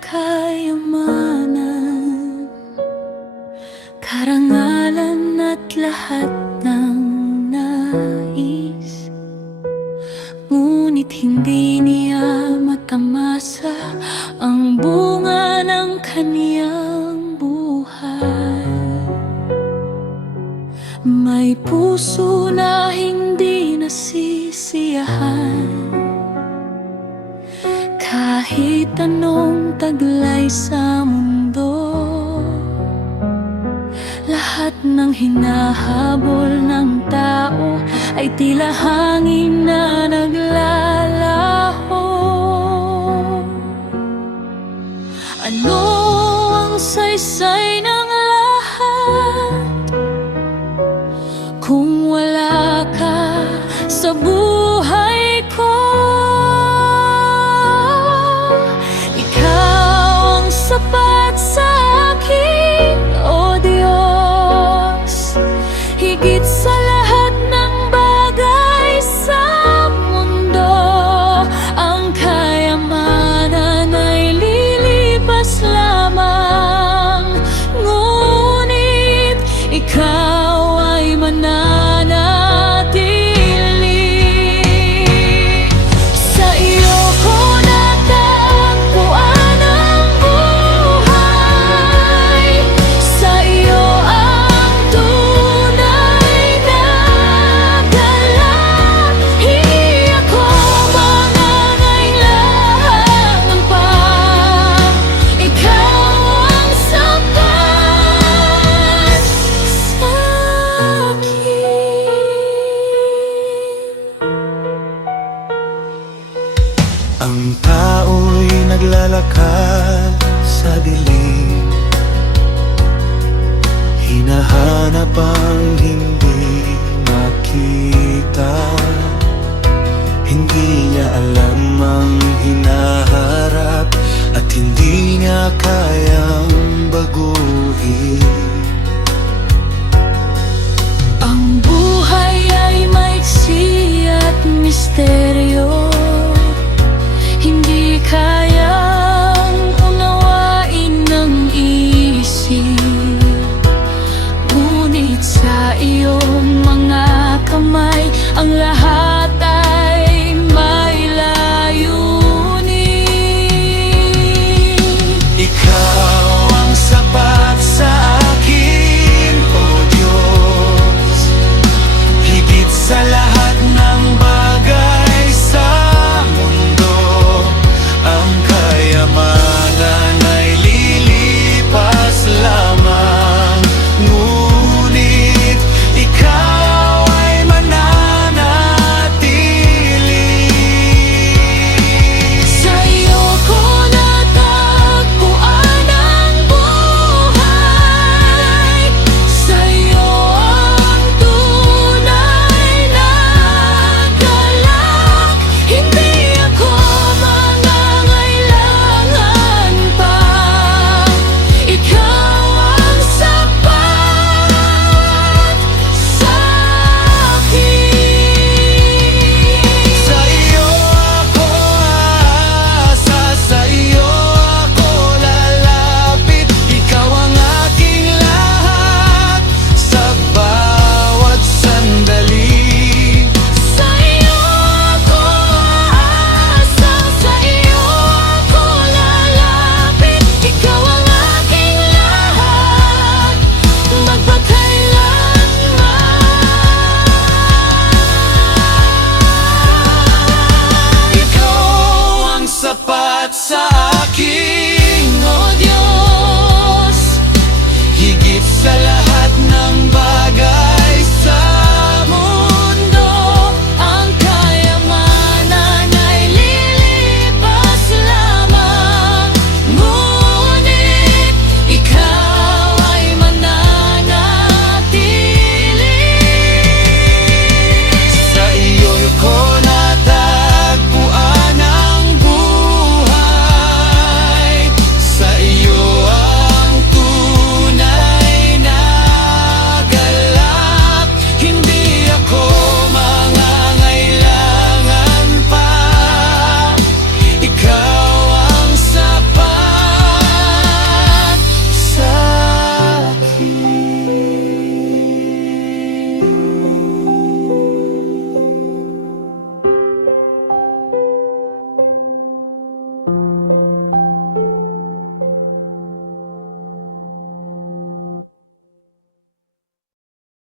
kayamanan, karangalan at lahat ng nais. Ngunit hindi niya matamasa ang bunga ng kaniyang buhay. May puso na hindi nasisiyahan, kahit anong taglay sa mundo. Lahat ng hinahabol ng tao ay tila hangin na naglalaho. Ano ang saysay ng lahat kung wala ka sa buhay ko? Ikaw ang sapat sa akin, O Diyos, higit sa lahat ng bagay sa mundo. Ang kayamanan ay lilipas lamang, ngunit ikaw ay mananatili. Sa iyo ko natagpuan ang buhay, sa iyo ang tunay na galak. Hindi ako mangangailangan pa, ikaw ang sapat sa akin. Ang tao'y naglalakad sa dilim, hinahanap ang hindi makita. Hindi niya alam ang hinaharap at hindi niya kayang baguhin. Ang buhay ay maiksi at misteryo, hindi kayang unawain ng isip. Ngunit sa iyong mga kamay ang lahat ay may layunin. Ikaw ang sapat sa akin, O Diyos, higit sa lahat ng bagay sa mundo. Ang kayamanan ay lilipas lamang, ngunit ikaw ay mananatili. Sa iyo ko natagpuan ang buhay, sa iyo ang tunay na galak. Hindi ako mangangailangan pa, ikaw ang sapat sa akin. Sa iyo ako aasa, sa iyo ako lalapit. Ikaw ang aking lahat sa bawat sandali. Sa iyo ako aasa, sa iyo ako lalapit. Ikaw ang aking lahat, magpakailanman. Ikaw ang sapat sa akin.